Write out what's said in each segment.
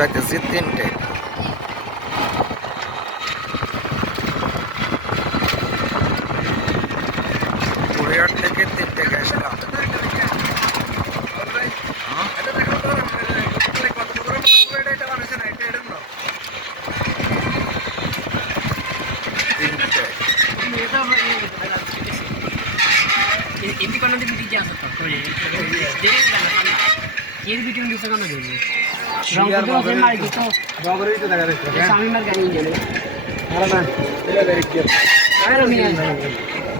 যাইতেছি 3টে। কুরিয়ার থেকে 3টে গেছিলাম। Ini kan nanti video jasa tak? Dia kan nak. Ini video ni sekarang ada ni. Ramai tu saya mari kita. Babar itu dah ada. Sami mar kani je. Mana? Tidak ada ikut. Ayo ni.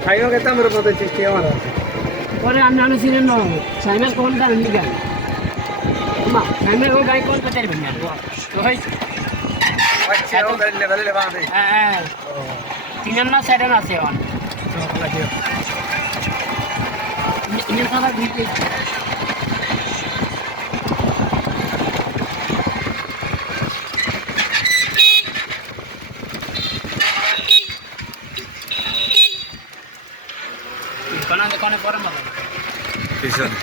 Kayu kita merupakan cici mana? Orang anak-anak sini no. Sami mar kawan dah ni kan. Ma, sami mar kawan kau kau cari benda. Tuh. Macam orang level level ada. Tinan na saya na sewan. Ini salah video. Kono pore malam. পিছনে।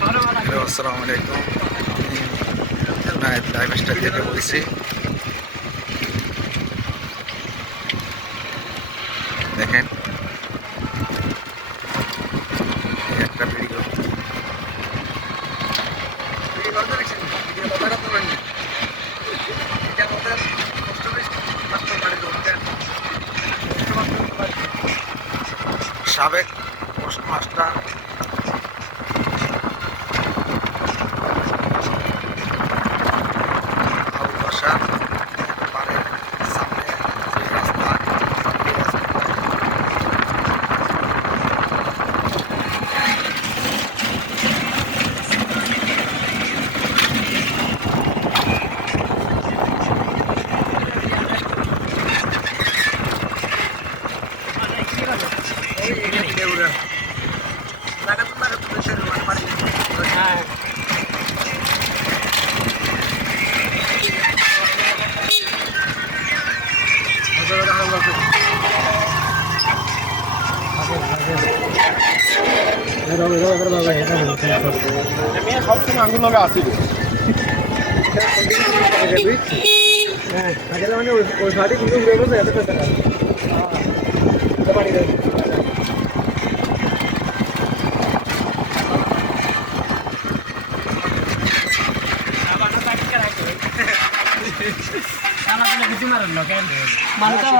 Pore malam. Hello, আসসালামু আলাইকুম। আমি live style থেকে বলছি। দেখেন একটা video. সাবেক postmaster Abu বাসার বাড়ির সামনে যে রাস্তা, এই রাস্তাটায় সবসময় আঙ্গুল লগে আসিল। আগে মানে ওই শাড়ি কিন্তু ঘুরে গেছে এত টাকা। পানি দেয়। Sama tu nak bisu marah lo kan? Mana kau?